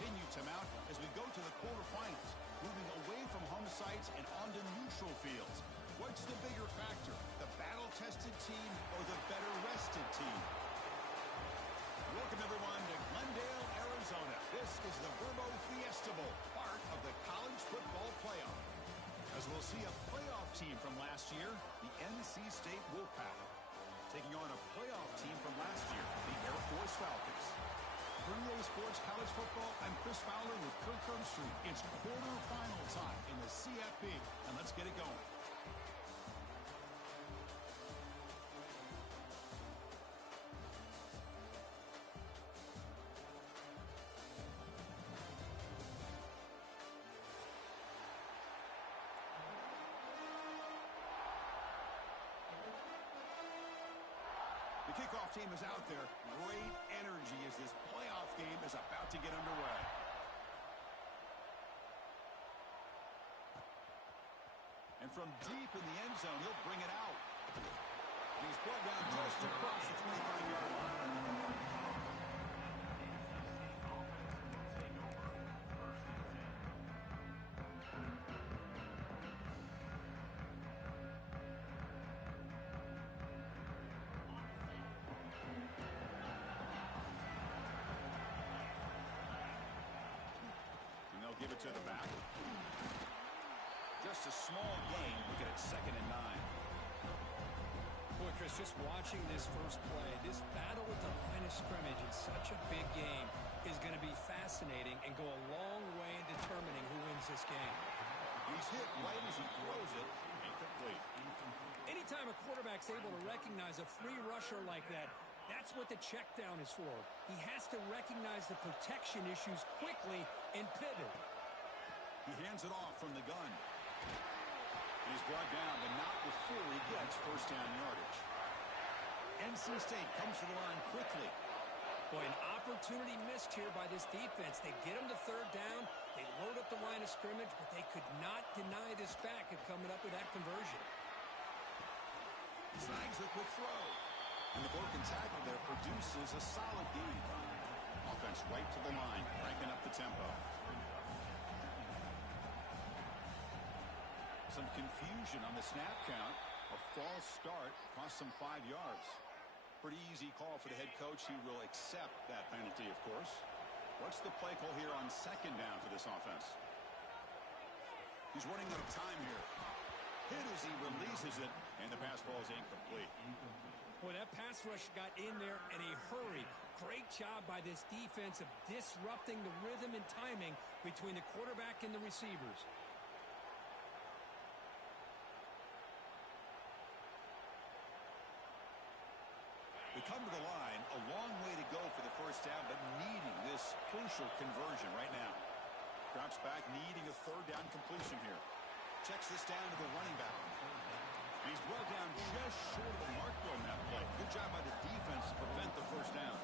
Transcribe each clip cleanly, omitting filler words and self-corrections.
continue to mount as we go to the quarterfinals, moving away from home sites and onto neutral fields. What's the bigger factor, the battle-tested team or the better-rested team? Welcome, everyone, to Glendale, Arizona. This is the Verbo Fiesta Bowl, part of the college football playoff. As we'll see a playoff team from last year, the NC State Wolfpack, taking on a playoff team from last year, the Air Force Falcons. For EA Sports College Football, I'm Chris Fowler with Kirk Herbstreit. It's quarterfinal time in the CFP, and let's get it going. The kickoff team is out there. Great energy as this playoff game is about to get underway. And from deep in the end zone, he'll bring it out. He's brought down just across the 25-yard line. Give it to the back. Just a small gain. Look at it, 2nd and 9. Boy, Chris, just watching this first play, this battle with the line of scrimmage in such a big game is going to be fascinating and go a long way in determining who wins this game. He's hit right as he throws it. Incomplete. Anytime a quarterback's able to recognize a free rusher like that, that's what the check down is for. He has to recognize the protection issues quickly and pivot. He hands it off from the gun. He's brought down, but not before he gets first down yardage. NC State comes to the line quickly. Boy, an opportunity missed here by this defense. They get him to 3rd down. They load up the line of scrimmage, but they could not deny this back of coming up with that conversion. Snags a quick throw. And the broken tackle there produces a solid gain. Offense right to the line, cranking up the tempo. Some confusion on the snap count. A false start cost them 5 yards. Pretty easy call for the head coach. He will accept that penalty, of course. What's the play call here on 2nd down for this offense? He's running out of time here. Hit as he releases it, and the pass ball is incomplete. Boy, that pass rush got in there in a hurry. Great job by this defense of disrupting the rhythm and timing between the quarterback and the receivers. They come to the line, a long way to go for the first down, but needing this crucial conversion right now. Drops back, needing a 3rd down completion here. Checks this down to the running back. He's brought down just short of the mark on that play. Good job by the defense to prevent the first down.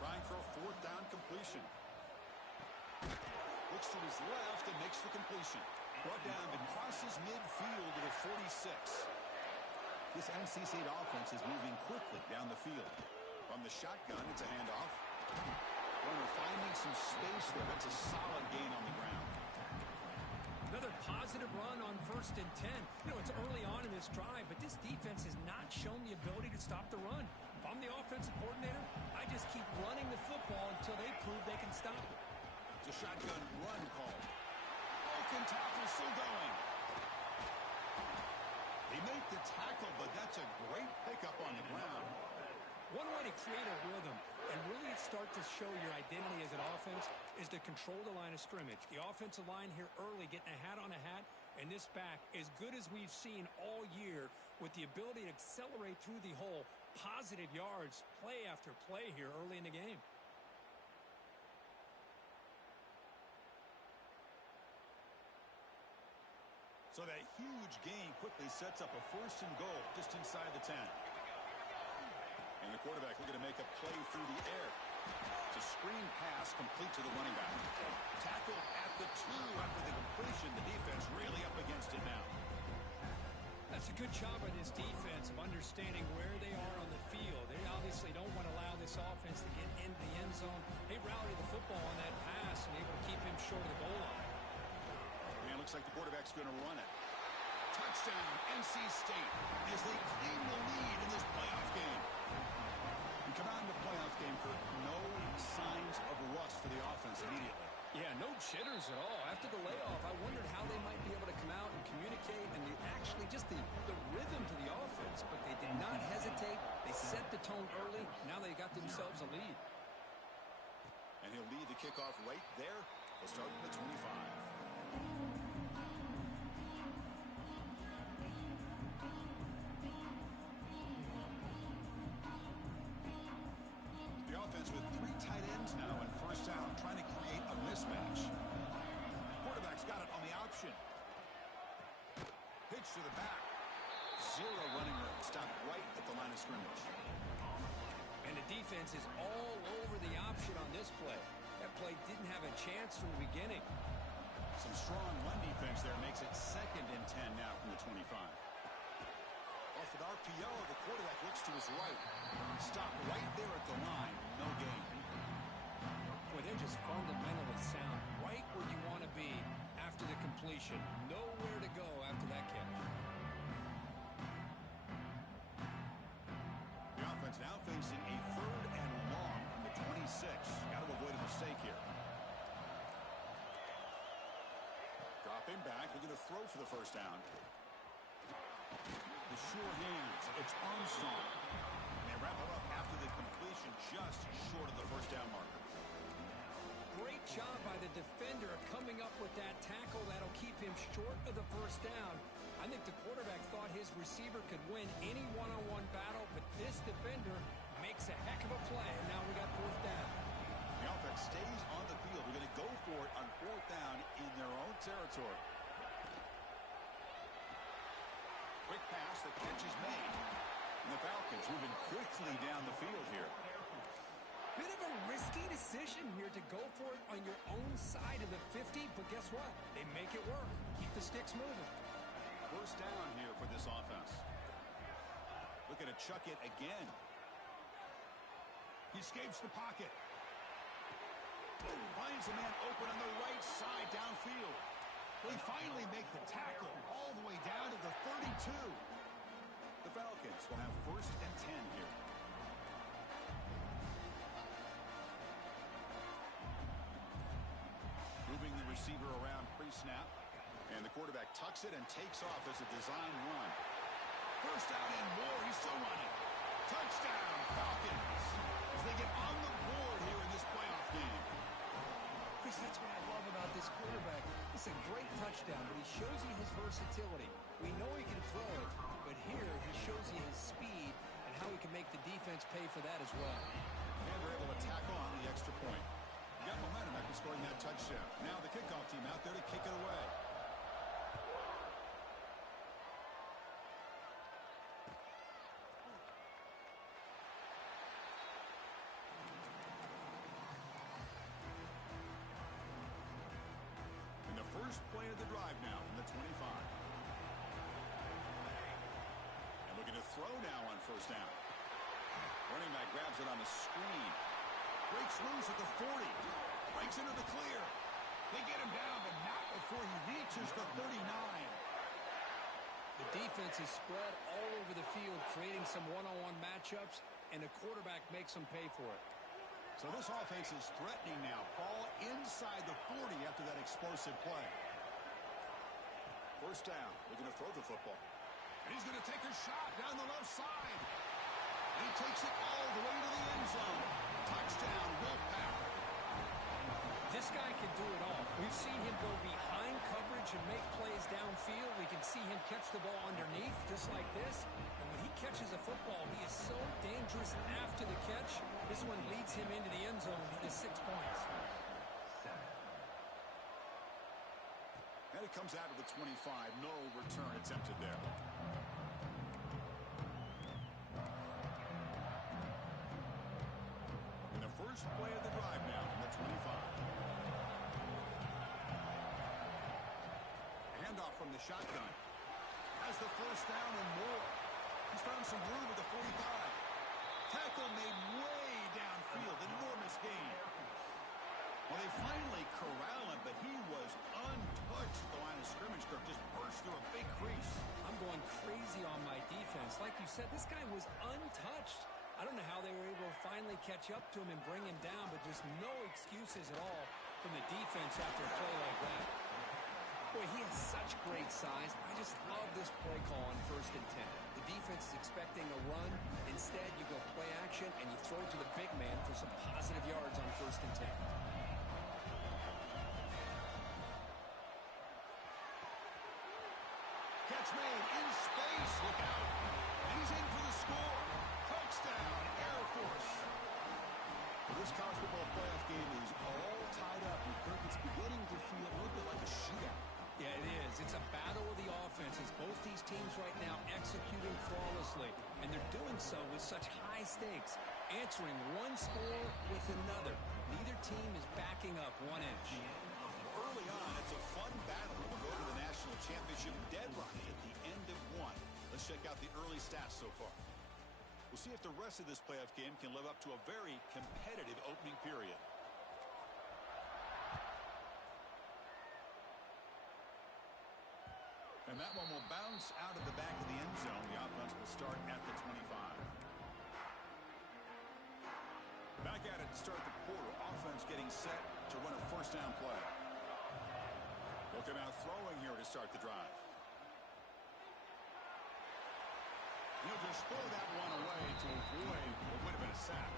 Trying for a 4th down completion. Looks to his left and makes the completion. Brought down and crosses midfield to the 46. This NC State offense is moving quickly down the field. From the shotgun, it's a handoff. Runner finding some space there. That's a solid gain on the ground. Another positive run on 1st and 10. You know, it's early on in this drive, but this defense has not shown the ability to stop the run. If I'm the offensive coordinator, I just keep running the football until they prove they can stop it. It's a shotgun run call. Broken tackle still going. They make the tackle, but that's a great pickup on the ground. One way to create a rhythm and really start to show your identity as an offense is to control the line of scrimmage. The offensive line here early getting a hat on a hat, and this back as good as we've seen all year with the ability to accelerate through the hole. Positive yards, play after play here early in the game. So that huge gain quickly sets up a 1st and goal just inside the 10. And the quarterback looking to make a play through the air. It's a screen pass complete to the running back. Tackle at the 2 after the completion. The defense really up against it now. That's a good job by this defense of understanding where they are on the field. They obviously don't want to allow this this offense to get into the end zone. They rallied the football on that pass and able to keep him short of the goal line. And it looks like the quarterback's going to run it. Touchdown, NC State, as they claim the lead in this playoff game. We come out in the playoff game, Kurt, no signs of rust for the offense immediately. Yeah, no jitters at all. After the layoff, I wondered how they might be able to come out and communicate and actually just the rhythm to the offense, but they did not hesitate. They set the tone early. Now they got themselves a lead. And he'll lead the kickoff right there. They'll start at the 25. With three tight ends now in first down, trying to create a mismatch. Quarterback's got it on the option. Pitch to the back. Zero running room. Stopped right at the line of scrimmage. And the defense is all over the option on this play. That play didn't have a chance from the beginning. Some strong run defense there makes it 2nd and 10 now from the 25. Off an RPO, the quarterback looks to his right. Stop right there at the line. No gain. Boy, they're just fundamentally sound. Right where you want to be after the completion. Nowhere to go after that catch. The offense now facing a 3rd and long from the 26. Got to avoid a mistake here. Dropping back. We're going to throw for the first down. The sure hands. It's Armstrong. And they wrap it up after the completion, just short of the first down marker. Great job by the defender coming up with that tackle. That'll keep him short of the first down. I think the quarterback thought his receiver could win any one-on-one battle, but this defender makes a heck of a play. And now we got 4th down. The offense stays on the field. We're going to go for it on 4th down in their own territory. Quick pass, the catch is made. And the Falcons moving quickly down the field here. Bit of a risky decision here to go for it on your own side of the 50, but guess what? They make it work. Keep the sticks moving. First down here for this offense. Looking to chuck it again. He escapes the pocket. Finds a man open on the right side downfield. They finally make the tackle all the way down to the 32. The Falcons will have 1st and 10 here. Moving the receiver around pre-snap. And the quarterback tucks it and takes off as a design run. First down and more. He's still running. Touchdown, Falcons. As they get on the board here in this playoff game. Chris, that's what I love about this quarterback. It's a great touchdown, but he shows you his versatility. We know he can throw it, but here he shows you his speed and how he can make the defense pay for that as well. And they're able to tackle on the extra point. You got momentum after scoring that touchdown. Now the kickoff team out there to kick it away. First play of the drive now from the 25. And looking to throw now on first down. Running back grabs it on the screen. Breaks loose at the 40. Breaks into the clear. They get him down, but not before he reaches the 39. The defense is spread all over the field, creating some one-on-one matchups, and the quarterback makes them pay for it. So this offense is threatening now. Ball inside the 40 after that explosive play. First down. Looking to throw the football. And he's going to take a shot down the left side. And he takes it all the way to the end zone. Touchdown, Wolfpack. This guy can do it all. We've seen him go behind coverage and make plays downfield. We can see him catch the ball underneath, just like this. And when he catches a football, he is so dangerous after the catch. This one leads him into the end zone for the 6 points. And it comes out of the 25. No return attempted there. In the first play of the drive now from the 25. Handoff from the shotgun. Has the first down and more. He's found some room at the 45. Tackle made way they finally corral him, but he was untouched at the line of scrimmage. Kirk just burst through a big crease. I'm going crazy on my defense. Like you said, this guy was untouched. I don't know how they were able to finally catch up to him and bring him down, but just no excuses at all from the defense after a play like that. Boy, he has such great size. I just love this play call on 1st and 10. The defense is expecting a run. Instead, you go play action, and you throw to the big man for some positive yards on 1st and 10. Catch made in space. Look out. And he's in for the score. Touchdown, Air Force. This college football playoff game is all tied up. And Kirk, it's beginning to feel a little bit like a shootout. Yeah, it is. It's a battle of the offenses. Both these teams right now executing flawlessly, and they're doing so with such high stakes, answering one score with another. Neither team is backing up 1 inch. Early on, it's a fun battle. We'll go to the national championship deadline at the end of 1. Let's check out the early stats so far. We'll see if the rest of this playoff game can live up to a very competitive opening period. And that one will bounce out of the back of the end zone. The offense will start at the 25. Back at it to start the quarter. Offense getting set to run a 1st down play. Looking out throwing here to start the drive. He'll just throw that one away to avoid what would have been a sack.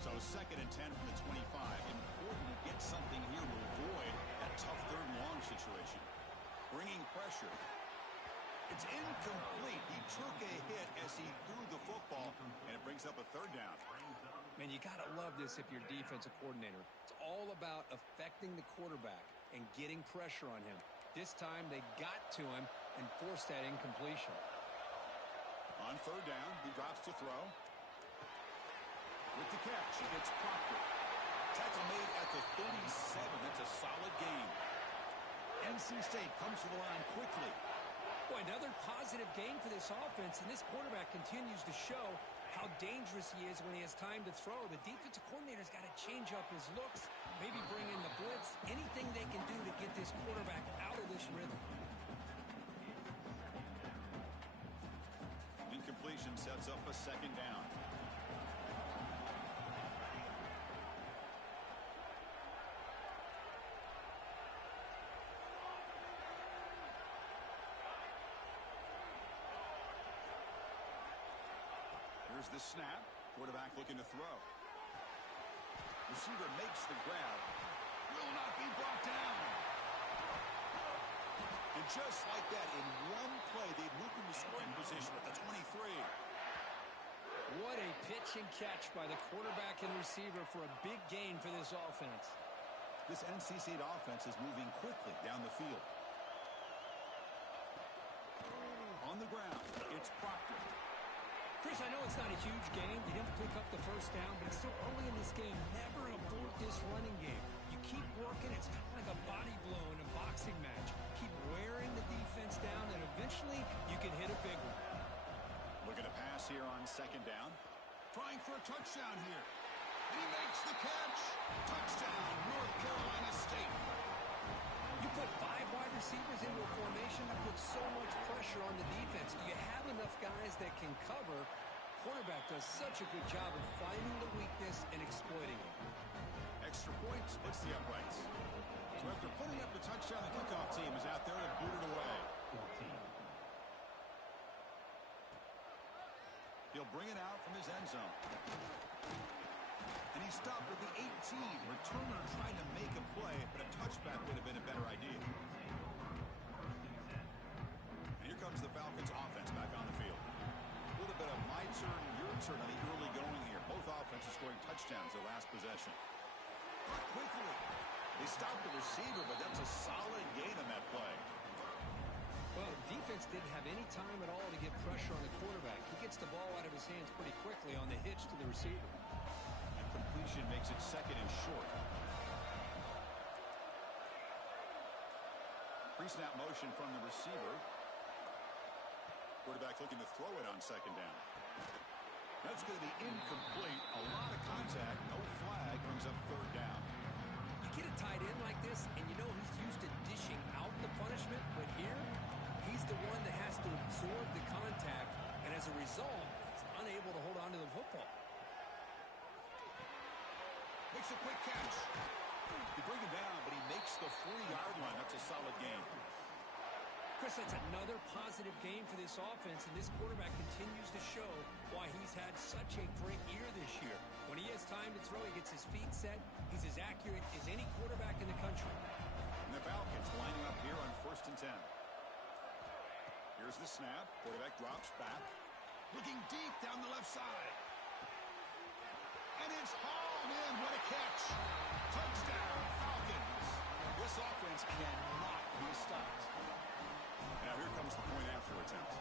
So 2nd and 10 from the 25. Important to get something here to avoid that tough 3rd and long situation. Bringing pressure. It's incomplete. He took a hit as he threw the football, and it brings up a 3rd down. Man, you got to love this if you're defensive coordinator. It's all about affecting the quarterback and getting pressure on him. This time they got to him and forced that incompletion. On 3rd down, he drops to throw. With the catch, he gets Proctor. Tackle made at the 37. That's a solid gain. NC State comes to the line quickly. Boy, another positive gain for this offense, and this quarterback continues to show how dangerous he is when he has time to throw. The defensive coordinator's got to change up his looks, maybe bring in the blitz, anything they can do to get this quarterback out of this rhythm. Incompletion sets up a 2nd down. Here's the snap. Quarterback looking to throw. Receiver makes the grab. Will not be brought down. And just like that, in one play, they've moved into scoring position at the 23. What a pitch and catch by the quarterback and receiver for a big gain for this offense. This NC State offense is moving quickly down the field. On the ground, it's Proctor. Chris, I know it's not a huge game. They didn't pick up the 1st down, but it's still early in this game. Never abort this running game. You keep working. It's kind of like a body blow in a boxing match. Keep wearing the defense down, and eventually you can hit a big one. Looking to pass here on 2nd down. Trying for a touchdown here. And he makes the catch. Touchdown, North Carolina State. You put 5 wide receivers into a formation that puts so much pressure on the defense. Do you have enough guys that can cover? Quarterback does such a good job of finding the weakness and exploiting it. Extra point splits the uprights. So after putting up the touchdown, the kickoff team is out there to boot it away. He'll bring it out from his end zone. And he stopped with the 18. Returner trying to make a play, but a touchback would have been a better idea. And here comes the Falcons offense back on the field. A little bit of my turn, your turn on the early going here. Both offenses scoring touchdowns their last possession. But quickly, they stopped the receiver, but that's a solid gain on that play. Well, defense didn't have any time at all to get pressure on the quarterback. He gets the ball out of his hands pretty quickly on the hitch to the receiver. And completion makes it 2nd and short. Pre-snap motion from the receiver. Quarterback looking to throw it on second down. That's going to be incomplete. A lot of contact. No flag. Brings up third down. You get a tight end like this, and you know he's used to dishing out the punishment, but here, he's the one that has to absorb the contact, and as a result, he's unable to hold on to the football. Makes a quick catch. They bring him down, but he makes the 40-yard line. That's a solid game. Chris, that's another positive game for this offense, and this quarterback continues to show why he's had such a great year this year. When he has time to throw, he gets his feet set. He's as accurate as any quarterback in the country. And the Falcons lining up here on 1st and 10. Here's the snap. Quarterback drops back. Looking deep down the left side. And it's hauled in. What a catch. Touchdown, Falcons. This offense cannot be stopped. Now here comes the point after attempt.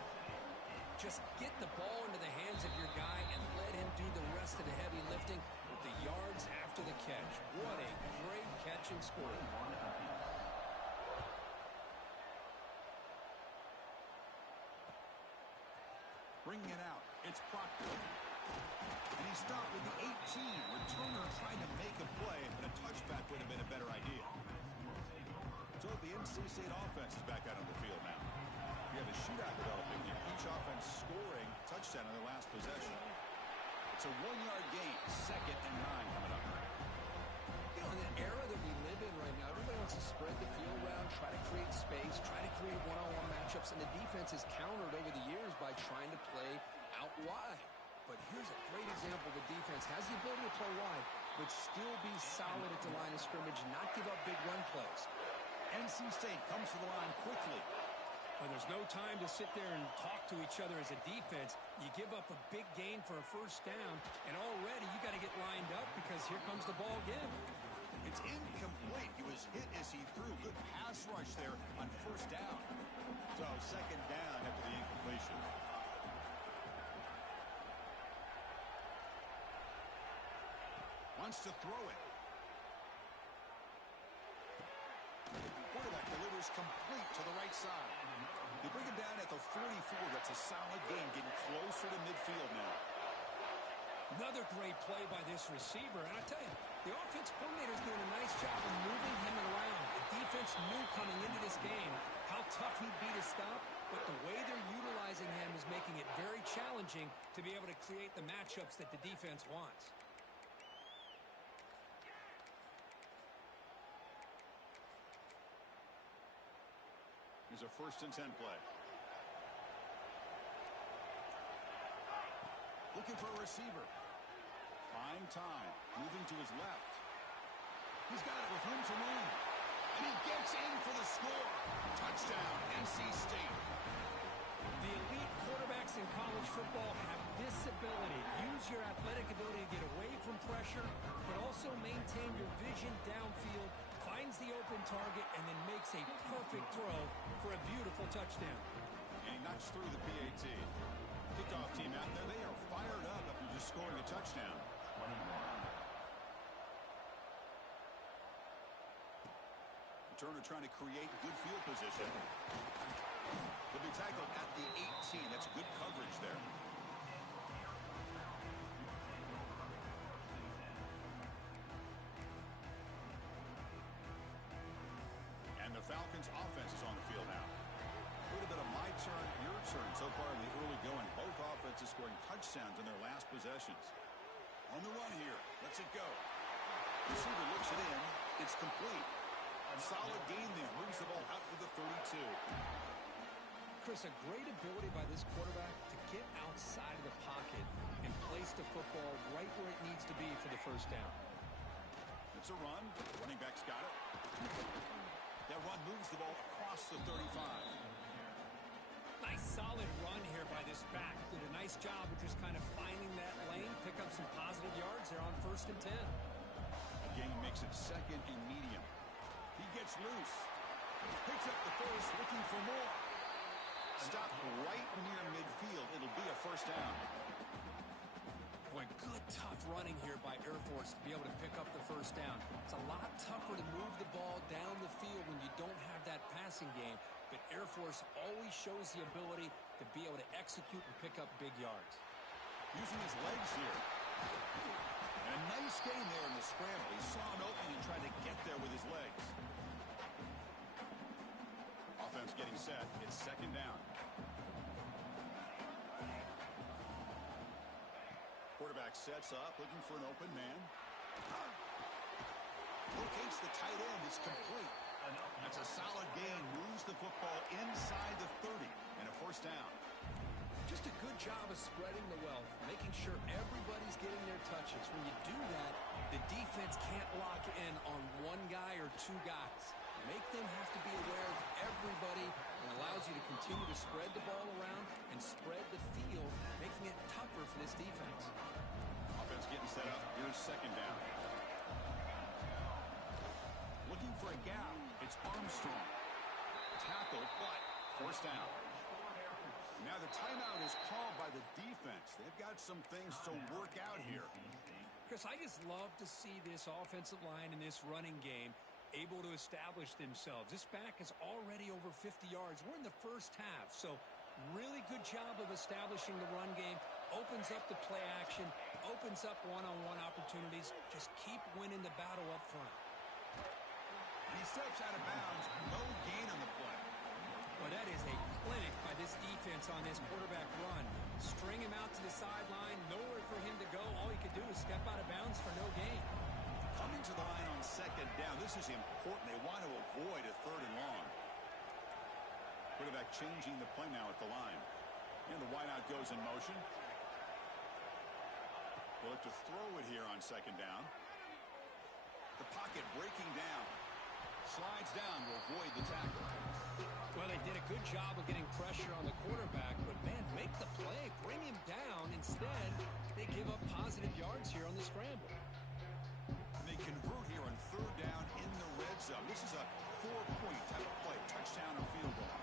Just get the ball into the hands of your guy and let him do the rest of the heavy lifting with the yards after the catch. What a great catch and score. Bringing it out. It's Proctor. And he stopped with the 18. Returner trying to make a play, and a touchback would have been a better idea. So the NC State offense is back out on the field now. You have a shootout developing here. Each offense scoring touchdown on their last possession. It's a 1-yard gain. 2nd and 9 coming up. You know, in the era that we live in right now, everybody wants to spread the field around, try to create space, try to create one-on-one matchups, and the defense has countered over the years by trying to play out wide. But here's a great example. The defense has the ability to play wide, but still be solid at the line of scrimmage, not give up big run plays. NC State comes to the line quickly. Well, there's no time to sit there and talk to each other as a defense. You give up a big gain for a first down, and already you got to get lined up because here comes the ball again. It's incomplete. He was hit as he threw. Good pass rush there on first down. So 2nd down after the incompletion. Wants to throw it. Quarterback delivers complete to the right side. They bring him down at the 44. That's a solid game, getting closer to midfield now. Another great play by this receiver. And I tell you, the offense coordinator is doing a nice job of moving him around. The defense knew coming into this game how tough he'd be to stop, but the way they're utilizing him is making it very challenging to be able to create the matchups that the defense wants. Here's a 1st and 10 play. Looking for a receiver. Buying time. Moving to his left. He's got it with room to run. And he gets in for the score. Touchdown, NC State. The elite quarterbacks in college football have this ability. Use your athletic ability to get away from pressure, but also maintain your vision downfield, finds the open target, and then makes a perfect throw for a beautiful touchdown. And he knocks through the PAT. Kickoff team out there, they are fired up after just scoring a touchdown. Turner trying to create good field position. He'll be tackled at the 18. That's good coverage there. And the Falcons offense is on the field now. A little bit of my turn, your turn so far in the early going. Both offenses scoring touchdowns in their last possessions. On the run here. Lets it go. Receiver looks it in. It's complete. Solid game there. Moves the ball out to the 32. Chris, a great ability by this quarterback to get outside of the pocket and place the football right where it needs to be for the first down. It's a run. Running back's got it. That run moves the ball across the 35. Nice solid run here by this back. Did a nice job of just kind of finding that lane, pick up some positive yards there on 1st and 10. Again, makes it 2nd and medium. He gets loose. Picks up the first, looking for more. Stop right near midfield. It'll be a first down. Boy, good tough running here by Air Force to be able to pick up the first down. It's a lot tougher to move the ball down the field when you don't have that passing game. but Air Force always shows the ability to be able to execute and pick up big yards. Using his legs here. And a nice gain there in the scramble. He saw an opening and tried to get there with his legs. Offense getting set. It's second down. Quarterback sets up, looking for an open man. Locates the tight end. It's complete. That's a solid gain. Moves the football inside the 30 and a first down. Just a good job of spreading the wealth, making sure everybody's getting their touches. When you do that, the defense can't lock in on one guy or two guys. Make them have to be aware of everybody, and allows you to continue to spread the ball around and spread the field, making it tougher for this defense. Offense getting set up. Here's second down. Looking for a gap. It's Armstrong. Tackle, but first down. Now the timeout is called by the defense. They've got some things to work out here. Chris, I just love to see this offensive line in this running game able to establish themselves. This back is already over 50 yards. We're in the first half, so really good job of establishing the run game. Opens up the play action, opens up one-on-one opportunities. Just keep winning the battle up front. He steps out of bounds. No gain on the play. Well, that is a clinic by this defense on this quarterback run. String him out to the sideline, nowhere for him to go. All he could do is step out of bounds for no gain. Coming to the line on second down. This is important. They want to avoid a third and long. Quarterback changing the play now at the line. And the wideout goes in motion. They'll look to throw it here on second down. The pocket breaking down. Slides down to avoid the tackle. Well, they did a good job of getting pressure on the quarterback, but, man, make the play. Bring him down. Instead, they give up positive yards here on the scramble. And they convert here on third down in the red zone. This is a 4-point type of play. Touchdown or field goal.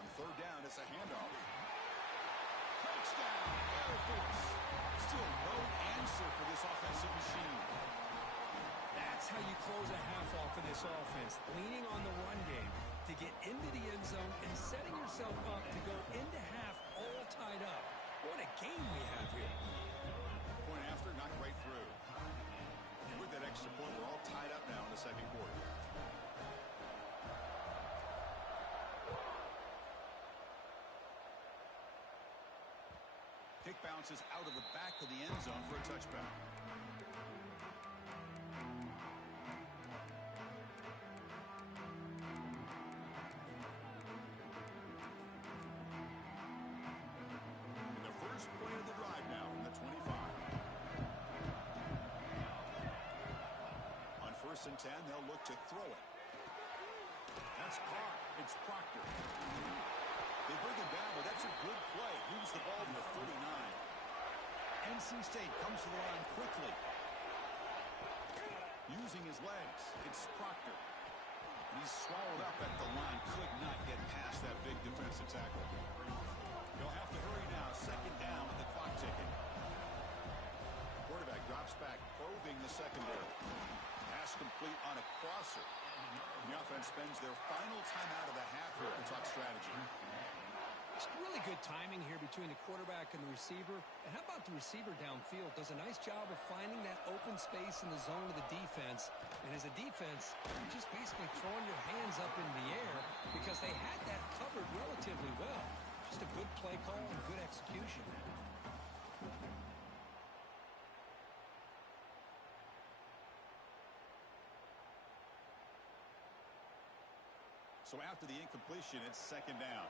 On third down, it's a handoff. Touchdown, Air Force. Still no answer for this offensive machine. That's how you close a half off of this offense, leaning on the run game to get into the end zone and setting yourself up to go into half all tied up. What a game we have here. Point after, not right through. With that extra point, we're all tied up now in the second quarter. Kick bounces out of the back of the end zone for a touchback. And 10, they'll look to throw it. That's caught. It's Proctor. They bring it down, but that's a good play. Moves the ball to the 39. NC State comes to the line quickly. Using his legs, it's Proctor. He's swallowed up at the line. Could not get past that big defensive tackle. They'll have to hurry now. Second down with the clock ticking. Quarterback drops back, probing the secondary. Pass complete on a crosser. The offense spends their final timeout of the half here to talk strategy. It's really good timing here between the quarterback and the receiver. And how about the receiver downfield? Does a nice job of finding that open space in the zone of the defense. And as a defense, you're just basically throwing your hands up in the air because they had that covered relatively well. Just a good play call and good execution. So after the incompletion, it's second down.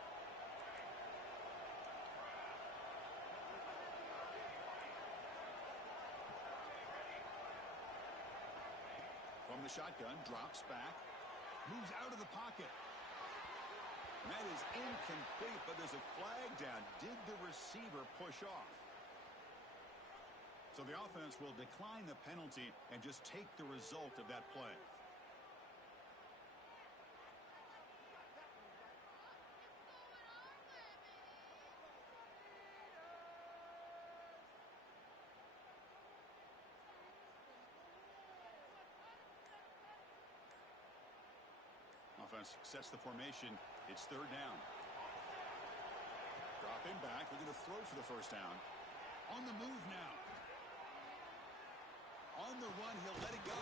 From the shotgun, drops back, moves out of the pocket. And that is incomplete, but there's a flag down. Did the receiver push off? So the offense will decline the penalty and just take the result of that play. offense sets the formation. It's third down. Dropping back. They're going to throw for the first down. On the move now. On the run, he'll let it go.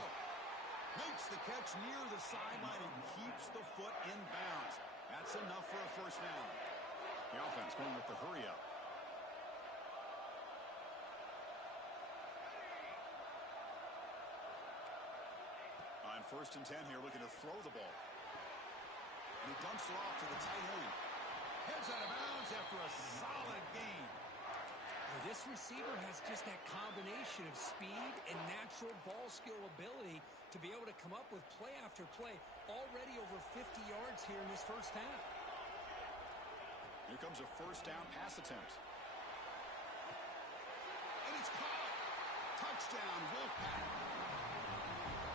Makes the catch near the sideline and keeps the foot in bounds. That's enough for a first down. The offense going with the hurry up. On 1st and 10 here, looking to throw the ball. And he dumps it off to the tight end. Heads out of bounds after a solid gain. This receiver has just that combination of speed and natural ball skill ability to be able to come up with play after play. Already over 50 yards here in this first half. Here comes a first down pass attempt. And it's caught. Touchdown, Wolfpack.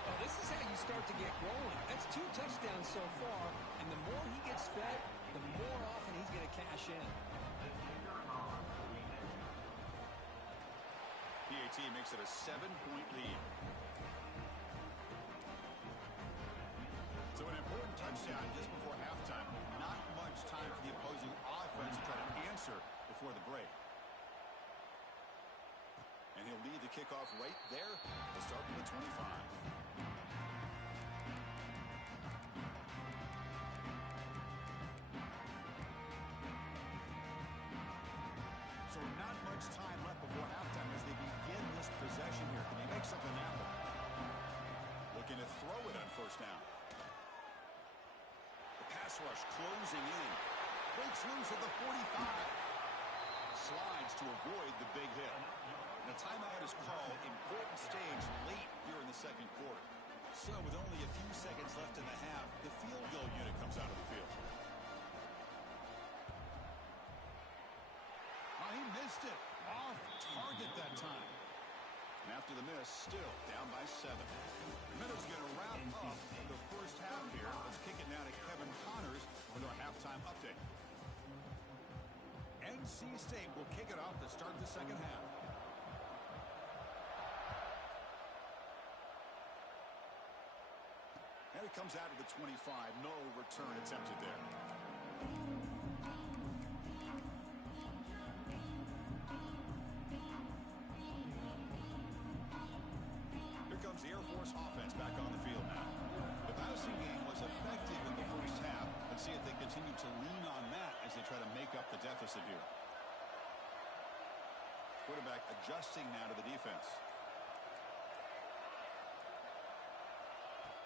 Well, this is how you start to get rolling. That's 2 touchdowns so far, and the more he gets fed, the more often he's going to cash in. PAT makes it a 7-point lead. So an important touchdown just before halftime. Not much time for the opposing offense to try to answer before the break. And he'll lead the kickoff right there. He'll start from the 25. So not much time left before halftime as they begin this possession here. Can they make something happen? Looking to throw it on first down. The pass rush closing in. Breaks loose at the 45. Slides to avoid the big hit. And a timeout is called. Important stage late here in the second quarter. So with only a few seconds left in the half, the field goal unit comes out of the field. He missed it. Off target that time. And after the miss, still down by 7. Minutes going to wrap up the first half here. Let's kick it now to Kevin Connors with our halftime update. NC State will kick it off to start the second half. And it comes out of the 25. No return attempted there. The Air Force offense back on the field now. The passing game was effective in the first half. Let's see if they continue to lean on that as they try to make up the deficit here. Quarterback adjusting now to the defense.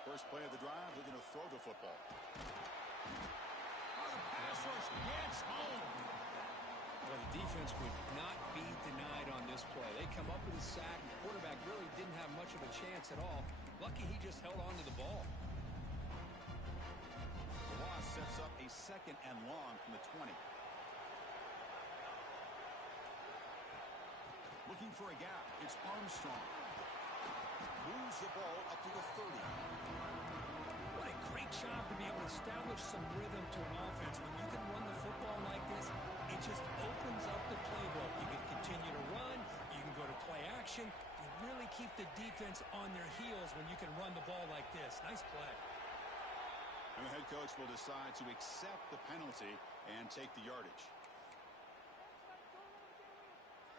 First play of the drive, they're going to throw the football. Oh, the pass rush gets home. Well, the defense would not be denied on this play. They come up with a sack, and the quarterback really didn't have much of a chance at all. Lucky he just held on to the ball. The loss sets up a 2nd and long from the 20. Looking for a gap. It's Armstrong. Moves the ball up to the 30. What a great job to be able to establish some rhythm to an offense. When you can run the football like this, it just opens up the playbook. You can continue to run. You can go to play action. You really keep the defense on their heels when you can run the ball like this. Nice play. And the head coach will decide to accept the penalty and take the yardage.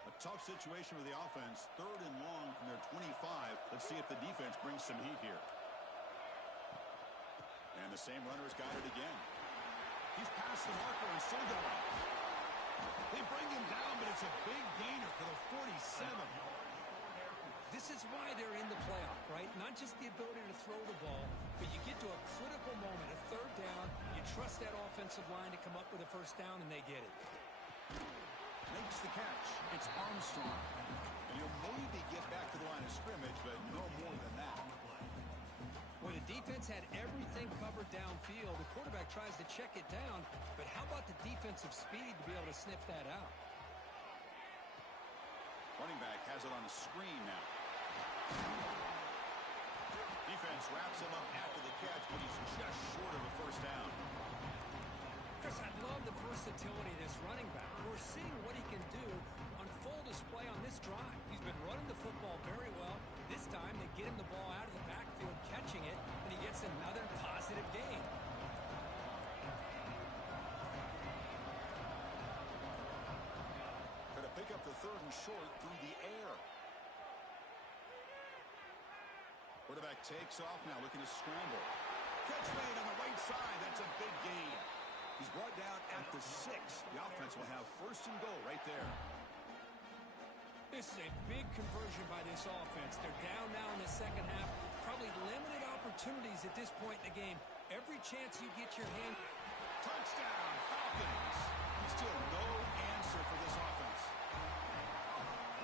A tough situation for the offense. 3rd and long from their 25. Let's see if the defense brings some heat here. And the same runner's got it again. He's past the marker and still going. They bring him down, but it's a big gainer for the 47. This is why they're in the playoff, right? Not just the ability to throw the ball, but you get to a critical moment, a 3rd down. You trust that offensive line to come up with a first down, and they get it. Makes the catch. It's Armstrong. And you'll maybe get back to the line of scrimmage, but no more than that. When the defense had everything covered downfield, the quarterback tries to check it down, but how about the defensive speed to be able to sniff that out? Running back has it on the screen now. Defense wraps him up after the catch, but he's just short of a first down. Chris, I love the versatility of this running back. We're seeing what he can do on full display on this drive. He's been running the football very well. This time they get him the ball out of the backfield, catching it, and he gets another positive gain. 3rd and short through the air. Quarterback takes off now, looking to scramble. Catch made on the right side. That's a big gain. He's brought down at the 6. The offense will have 1st and goal right there. This is a big conversion by this offense. They're down now in the second half. Probably limited opportunities at this point in the game. Every chance you get your hand. Touchdown, Falcons. Still no answer for this offense.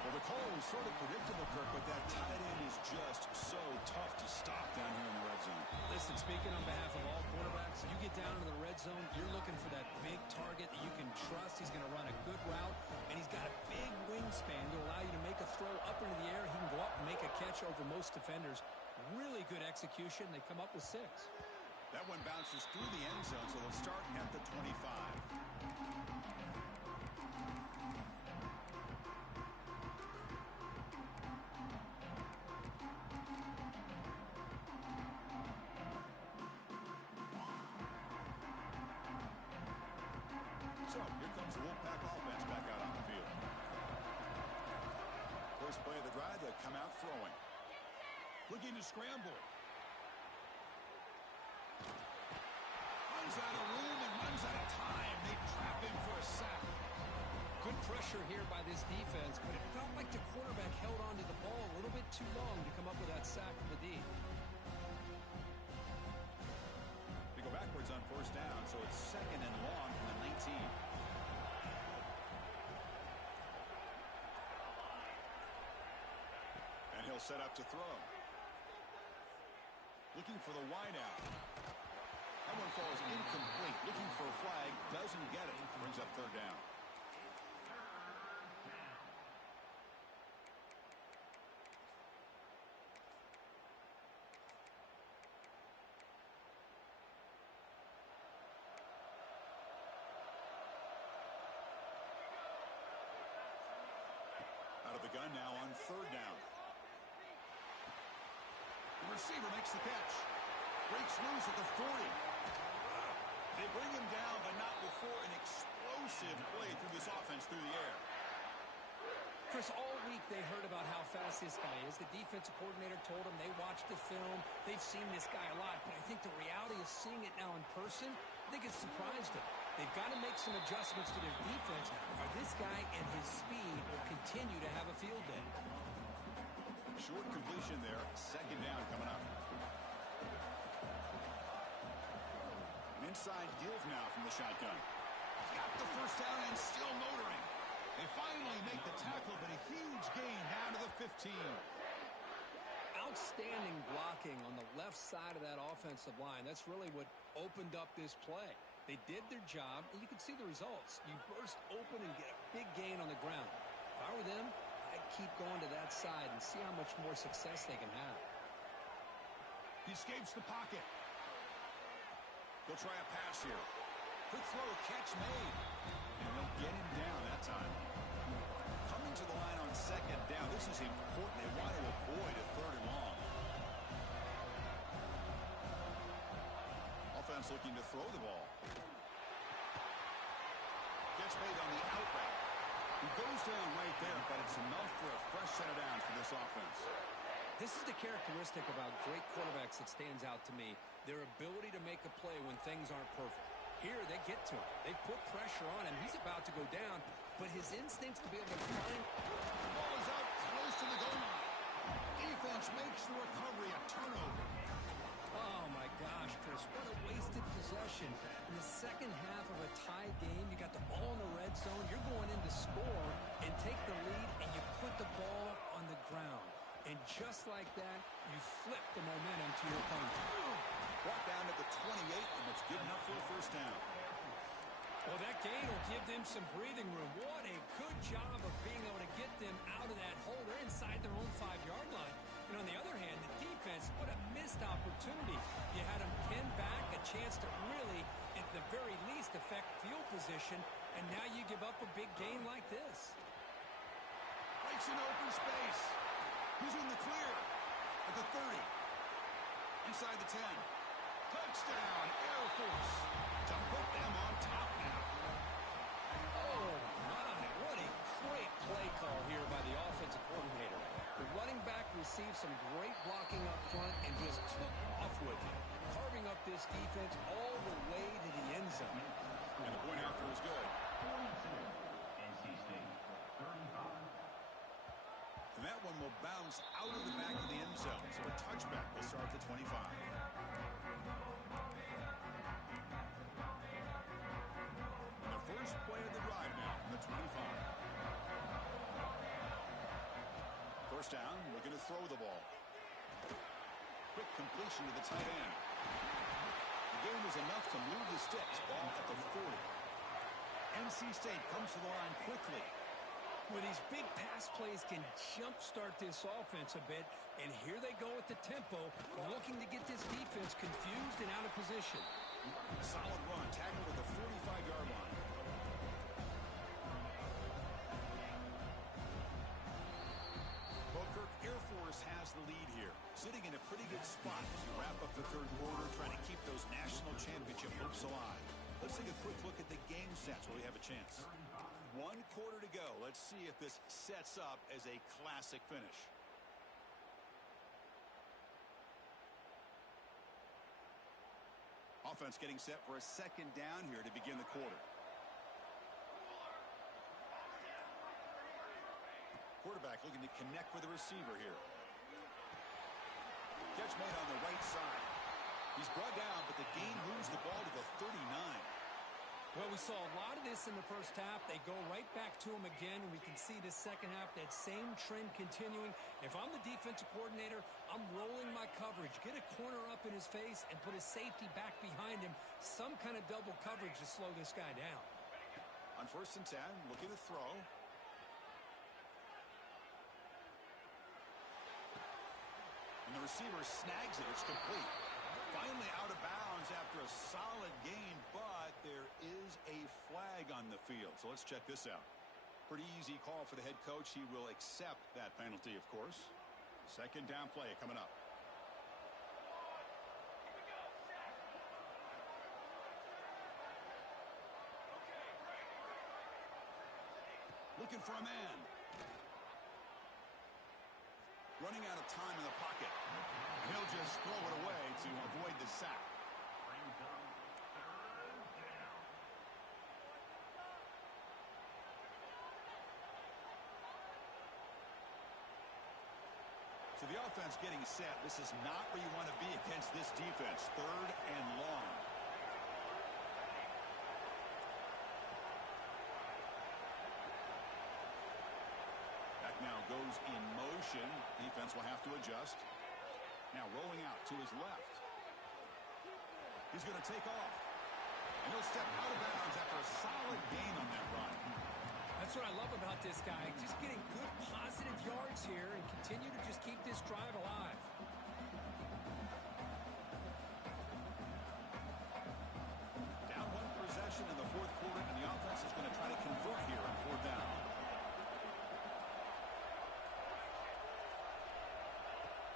Well, the call was sort of predictable, Kirk, but that tight end is just so tough to stop down here in the red zone. Listen, speaking on behalf of all quarterbacks, you get down to the red zone, you're looking for that big target that you can trust. He's going to run a good route, and he's got a big wingspan to allow you to make a throw up into the air. He can go up and make a catch over most defenders. Really good execution. They come up with 6. That one bounces through the end zone, so they'll start at the 25. So, here comes the Wolfpack offense back out on the field. First play of the drive, they come out throwing. Looking to scramble. Runs out of room and runs out of time. They trap him for a sack. Good pressure here by this defense, but it felt like the quarterback held on to the ball a little bit too long to come up with that sack for the D. They go backwards on 1st down, so it's 2nd and long from the 19. And he'll set up to throw. Looking for the wideout. That one falls incomplete. Looking for a flag. Doesn't get it. Brings up 3rd down. Out of the gun now on 3rd down. The receiver makes the catch. Breaks loose at the 40. They bring him down, but not before an explosive play through this offense through the air. Chris, all week they heard about how fast this guy is. The defensive coordinator told them they watched the film. They've seen this guy a lot, but I think the reality of seeing it now in person, I think it's surprised them. They've got to make some adjustments to their defense, or this guy and his speed will continue to have a field day. Short completion there. 2nd down coming up. An inside deals now from the shotgun. Got the 1st down and still motoring. They finally make the tackle, but a huge gain down to the 15. Outstanding blocking on the left side of that offensive line. That's really what opened up this play. They did their job, and you can see the results. You burst open and get a big gain on the ground. If I were them, I'd keep going to that side and see how much more success they can have. He escapes the pocket. They'll try a pass here. Quick throw, catch made. And they'll get him down that time. Coming to the line on 2nd down. This is important. They want to avoid a 3rd and long. Offense looking to throw the ball. Gets made on the out route. He goes down right there, but it's enough for a fresh set of downs for this offense. This is the characteristic about great quarterbacks that stands out to me. Their ability to make a play when things aren't perfect. Here, they get to him. They put pressure on him. He's about to go down, but his instincts to be able to find... The ball is out close to the goal line. Defense makes the recovery, a turnover. Oh, my gosh, Chris, what a wasted possession. In the second half of a tied game, you got the ball in the red zone. You're going in to score and take the lead, and you put the ball on the ground. And just like that, you flip the momentum to your opponent. Brought down at the 28, and it's good enough for a 1st down. Well, that gain will give them some breathing room. What a good job of being able to get them out of that hole. They're inside their own 5-yard line. And on the other hand, the defense, what a missed opportunity. You had them pinned back, a chance to really, at the very least, affect field position, and now you give up a big gain like this. Breaks an open space. He's in the clear at the 30. Inside the 10. Touchdown, Air Force, to put them on top now. Oh, my, what a great play call running back received some great blocking up front and just took off with it, carving up this defense all the way to the end zone. And the point after is good. And that one will bounce out of the back of the end zone. So a touchback will start at the 25. The first play of the drive now from the 25. First down, looking to throw the ball. Quick completion to the tight end. The gain was enough to move the sticks. Ball at the 40. NC State comes to the line quickly. Well, these big pass plays can jumpstart this offense a bit, and here they go at the tempo, looking to get this defense confused and out of position. Solid run, tackled at the 45-yard line. Well, Kirk, Air Force has the lead here, sitting in a pretty good spot as we wrap up the third quarter, trying to keep those national championship hopes alive. Let's take a quick look at the game stats where we have a chance. 1 quarter to go. Let's see if this sets up as a classic finish. Offense getting set for a second down here to begin the quarter. Quarterback looking to connect with the receiver here. Catch made on the right side. He's brought down, but the gain moves the ball to the 39. Well, we saw a lot of this in the first half. They go right back to him again, and we can see the second half, that same trend continuing. If I'm the defensive coordinator, I'm rolling my coverage. Get a corner up in his face and put a safety back behind him. Some kind of double coverage to slow this guy down. On 1st and 10, looking to throw. And the receiver snags it. It's complete. Finally out of bounds after a solid gain, but there is a flag on the field. So let's check this out. Pretty easy call for the head coach. He will accept that penalty, of course. Second down play coming up. Looking for a man. Running out of time in the pocket. He'll just throw it away to avoid the sack. So the offense getting set. This is not where you want to be against this defense. 3rd and long. Back now goes in motion. Defense will have to adjust. Now rolling out to his left. He's going to take off. And he'll step out of bounds after a solid gain on that run. That's what I love about this guy. Just getting good positive yards here and continue to just keep this drive alive. Down 1 possession in the 4th quarter, and the offense is going to try to convert here on 4th down.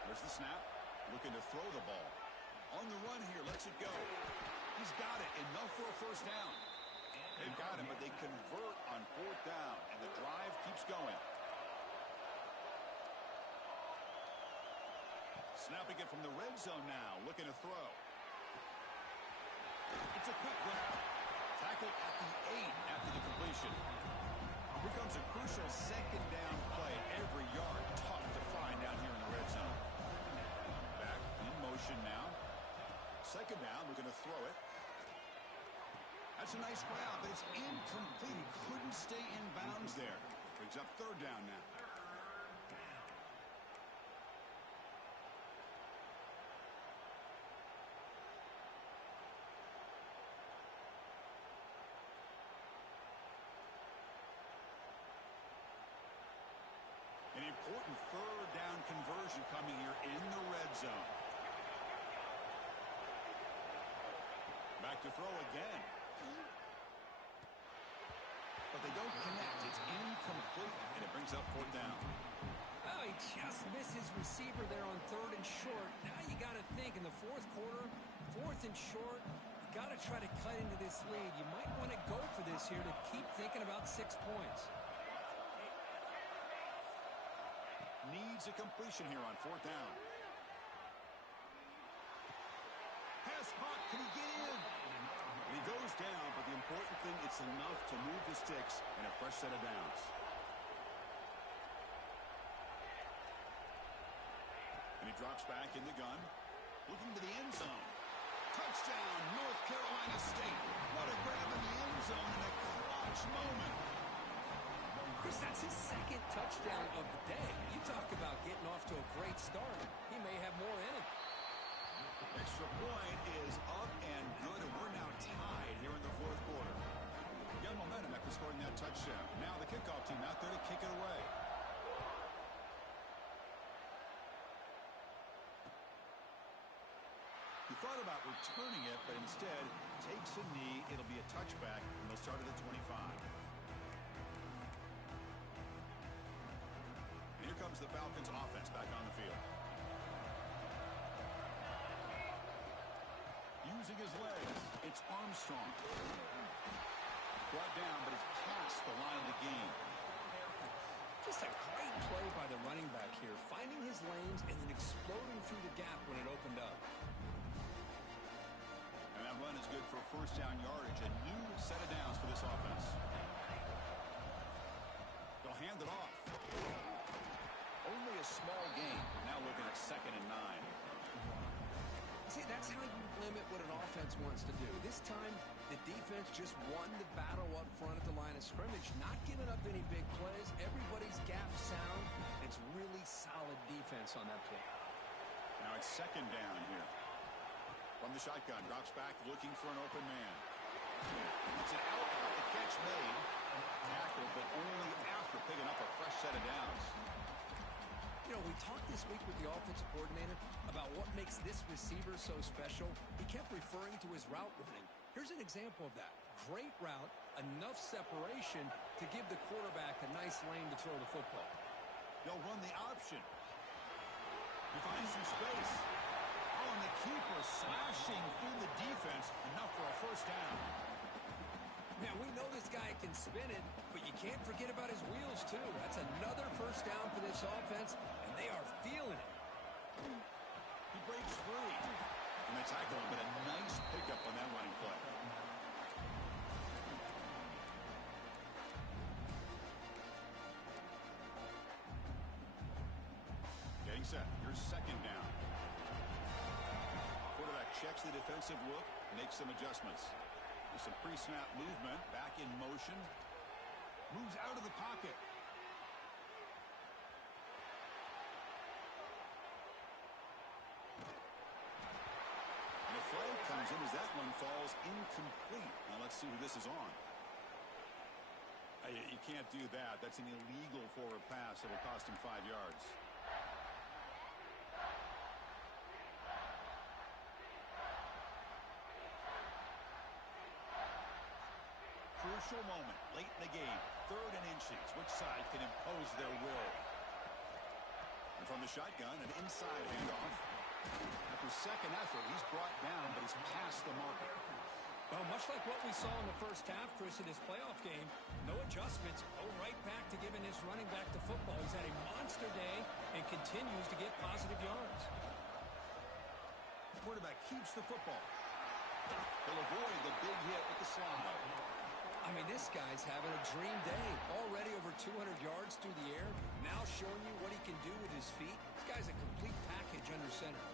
There's the snap. Looking to throw the ball. On the run here, lets it go. He's got it. Enough for a 1st down. They've got him, but they convert on 4th down, and the drive keeps going. Snapping it from the red zone now. Looking to throw. It's a quick grab. Tackled at the 8 after the completion. Here comes a crucial 2nd down play. Every yard tough to find down here in the red zone. Now 2nd down, we're going to throw it. That's a nice grab, but it's incomplete. Couldn't stay in bounds there. Brings up 3rd down now. An important 3rd down conversion coming here in the red zone. Back to throw again. But they don't connect. It's incomplete, and it brings up 4th down. Oh, he just missed his receiver there on 3rd and short. Now you got to think in the 4th quarter, 4th and short, you got to try to cut into this lead. You might want to go for this here to keep thinking about 6 points. Needs a completion here on 4th down. Pass hot. Can he get in? And he goes down, but the important thing, it's enough to move the sticks and a fresh set of downs. And he drops back in the gun, looking to the end zone. Touchdown, North Carolina State. What a grab in the end zone in a clutch moment. Chris, that's his second touchdown of the day. You talk about getting off to a great start. He may have more in it. Extra point is up and good, and we're now tied here in the 4th quarter. Young momentum after scoring that touchdown. Now the kickoff team out there to kick it away. He thought about returning it, but instead takes a knee. It'll be a touchback, and they'll start at the 25. And here comes the Falcons offense back on the field. Using his legs, it's Armstrong. Brought down, but it's past the line of the game. Just a great play by the running back here, finding his lanes and then exploding through the gap when it opened up. And that run is good for first down yardage. A new set of downs for this offense. They'll hand it off. Only a small gain. Now looking at 2nd and 9. See, that's how you limit what an offense wants to do. This time, the defense just won the battle up front at the line of scrimmage, not giving up any big plays. Everybody's gap sound. It's really solid defense on that play. Now it's 2nd down here. From the shotgun, drops back, looking for an open man. It's an out, the catch made. Tackle, but only after picking up a fresh set of downs. You know, we talked this week with the offensive coordinator about what makes this receiver so special. He kept referring to his route running. Here's an example of that. Great route, enough separation to give the quarterback a nice lane to throw the football. They'll run the option. He finds some space. Oh, and the keeper slashing through the defense, enough for a first down. Now, we know this guy can spin it, but you can't forget about his wheels, too. That's another first down for this offense, and they are feeling it. He breaks free. And they tackle him, but a nice pickup on that running play. Getting set. Here's 2nd down. Quarterback checks the defensive look, makes some adjustments. Some pre-snap movement, back in motion, moves out of the pocket. And a flag comes in as that one falls incomplete. Now let's see who this is on. You can't do that. That's an illegal forward pass that will cost him 5 yards. Crucial moment late in the game. 3rd and inches. Which side can impose their will? And from the shotgun, an inside handoff. After 2nd effort, he's brought down, but he's past the marker. Well, much like what we saw in the first half, Chris, in his playoff game, no adjustments, go right back to giving his running back to football. He's had a monster day and continues to get positive yards. The quarterback keeps the football. He'll avoid the big hit with the slide. I mean, this guy's having a dream day. Already over 200 yards through the air. Now showing you what he can do with his feet. This guy's a complete package under center.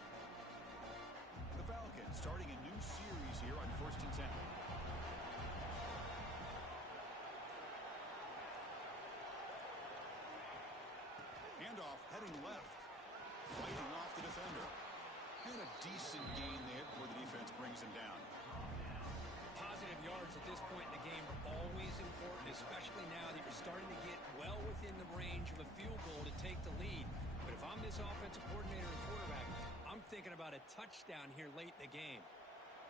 The Falcons starting a new series here on 1st and 10. Handoff heading left. Fighting off the defender. And a decent gain there before the defense brings him down. Positive yards at this point in the game are always important, especially now that you're starting to get well within the range of a field goal to take the lead. But if I'm this offensive coordinator and quarterback, I'm thinking about a touchdown here late in the game.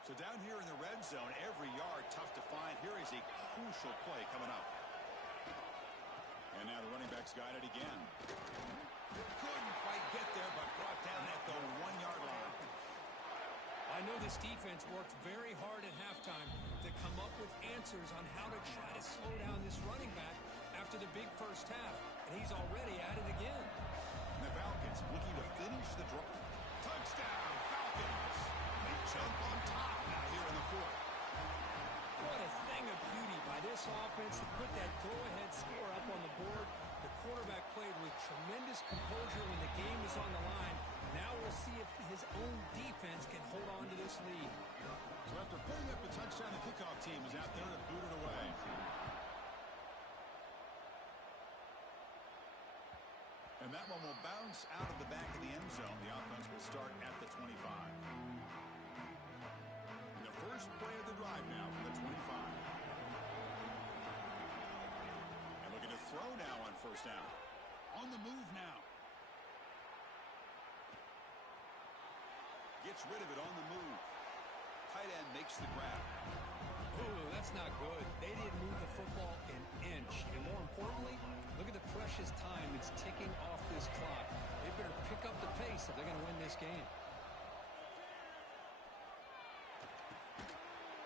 So down here in the red zone, every yard tough to find. Here is a crucial play coming up. And now the running back's got it again. Couldn't quite get there, but brought down at the 1-yard line. I know this defense worked very hard at halftime to come up with answers on how to try to slow down this running back after the big first half, and he's already at it again. And the Falcons looking to finish the drive. Touchdown, Falcons. They jump on top now here in the fourth. What a thing of beauty by this offense to put that go-ahead score up on the board. The quarterback played with tremendous composure when the game is on the line. Now we'll see if his own defense can hold on to this lead. So after putting up the touchdown, the kickoff team is out there to boot it away. And that one will bounce out of the back of the end zone. The offense will start at the 25. And the first play of the drive now from the 25. And looking to throw now on first down. On the move now. Gets rid of it on the move. Tight end makes the grab. Ooh, that's not good. They didn't move the football an inch. And more importantly, look at the precious time that's ticking off this clock. They better pick up the pace if they're going to win this game.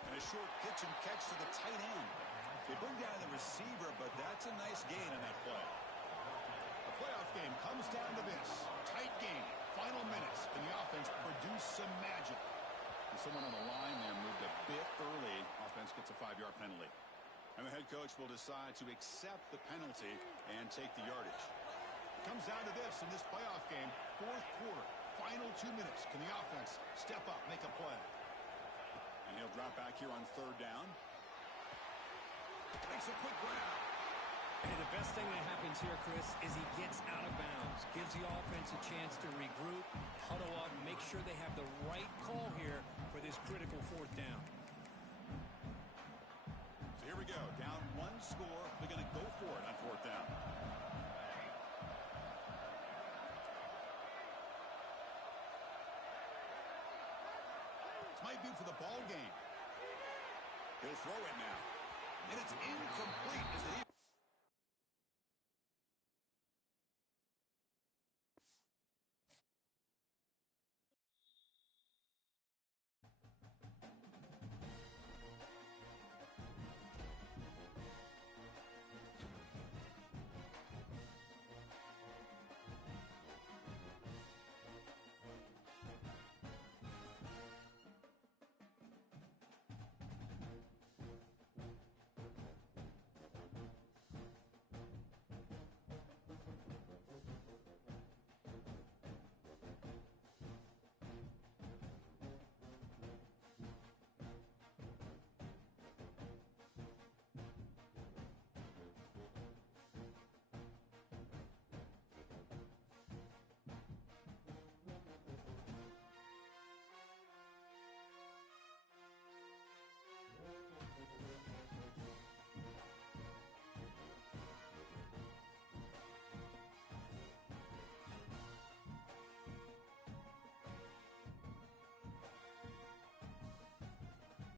And a short pitch and catch to the tight end. They bring down the receiver, but that's a nice gain on that play. A playoff game comes down to this. Tight game. Final minutes, and the offense produced some magic. And someone on the line there moved a bit early. Offense gets a 5-yard penalty. And the head coach will decide to accept the penalty and take the yardage. It comes down to this in this playoff game. Fourth quarter, final 2 minutes. Can the offense step up, make a play? And he'll drop back here on third down. Makes a quick grab. And the best thing that happens here, Chris, is he gets out of bounds, gives the offense a chance to regroup, huddle up, make sure they have the right call here for this critical fourth down. So here we go, down one score. They're going to go for it on fourth down. This might be for the ball game. He'll throw it now. And it's incomplete as the